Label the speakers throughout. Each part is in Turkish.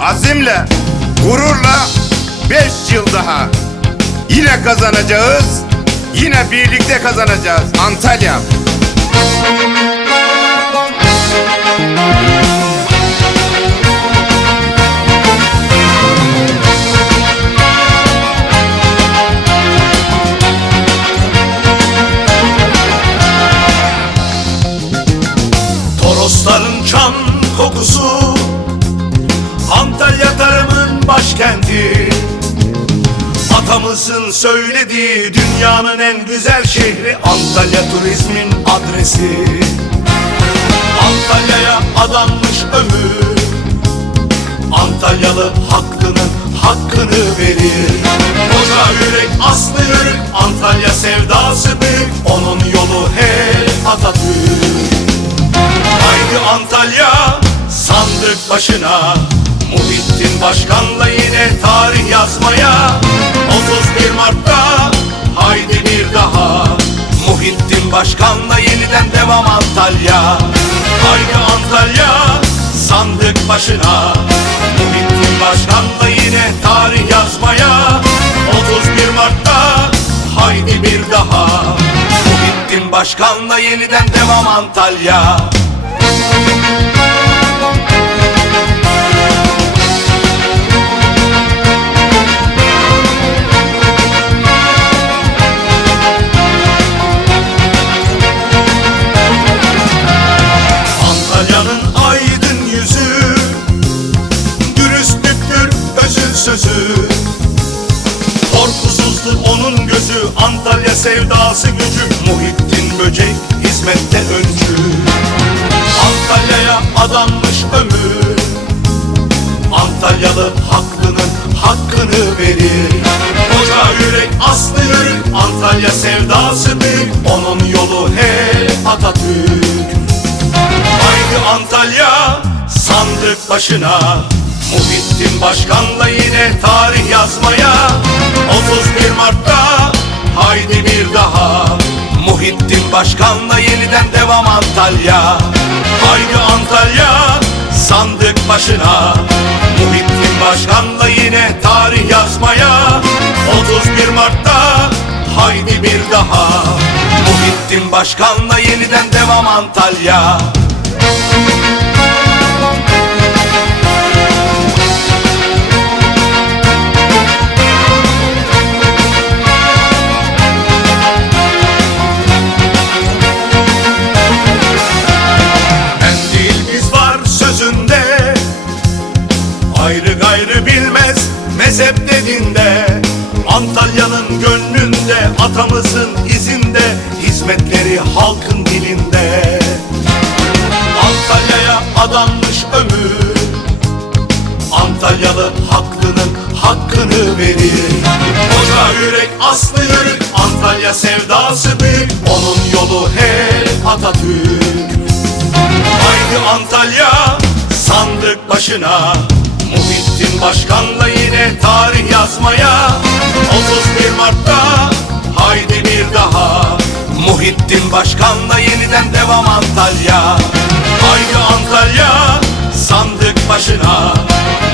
Speaker 1: azimle, gururla 5 yıl daha. Yine kazanacağız, yine birlikte kazanacağız. Antalya.
Speaker 2: Atamızın söylediği dünyanın en güzel şehri Antalya turizmin adresi. Antalya'ya adanmış ömür. Antalyalı hakkının hakkını verir. Koca yürek aslı yürek Antalya sevdası büyük. Onun yolu hep Atatürk. Haydi Antalya sandık başına Muhittin Başkan'la yine tarih yazmaya. 31 Mart'ta haydi bir daha. Muhittin Başkan'la yeniden devam Antalya. Haydi Antalya sandık başına. Muhittin Başkan'la yine tarih yazmaya. 31 Mart'ta haydi bir daha. Muhittin Başkan'la yeniden devam Antalya Antalya sevdası gücü Muhittin böcek hizmette öncü. Antalya'ya adanmış ömür Antalyalı haklının hakkını verir. Koca yürek aslı yürek Antalya sevdası büyük Onun yolu hep Atatürk. Haydi Antalya sandık başına Muhittin Başkan'la yine tarih yazmaya 31 Mart'ta haydi bir daha. Muhittin Başkan'la yeniden devam Antalya. Haydi Antalya sandık başına. Muhittin Başkan'la yine tarih yazmaya. 31 Mart'ta haydi bir daha. Muhittin Başkan'la yeniden devam Antalya Ayrı bilmez mezhep dedinde Antalya'nın gönlünde atamızın izinde Hizmetleri halkın dilinde. Antalya'ya adanmış ömür Antalyalı haklının hakkını verir. Koca yürek aslı yürek Antalya sevdası büyük Onun yolu hep Atatürk. Haydi Antalya sandık başına Muhittin Başkan'la yine tarih yazmaya. 31 Mart'ta haydi bir daha. Muhittin Başkan'la yeniden devam Antalya. Haydi Antalya sandık başına.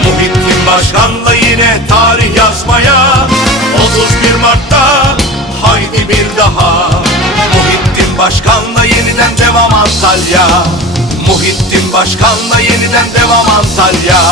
Speaker 2: Muhittin Başkan'la yine tarih yazmaya. 31 Mart'ta haydi bir daha. Muhittin Başkan'la yeniden devam Antalya. Muhittin Başkan'la yeniden devam Antalya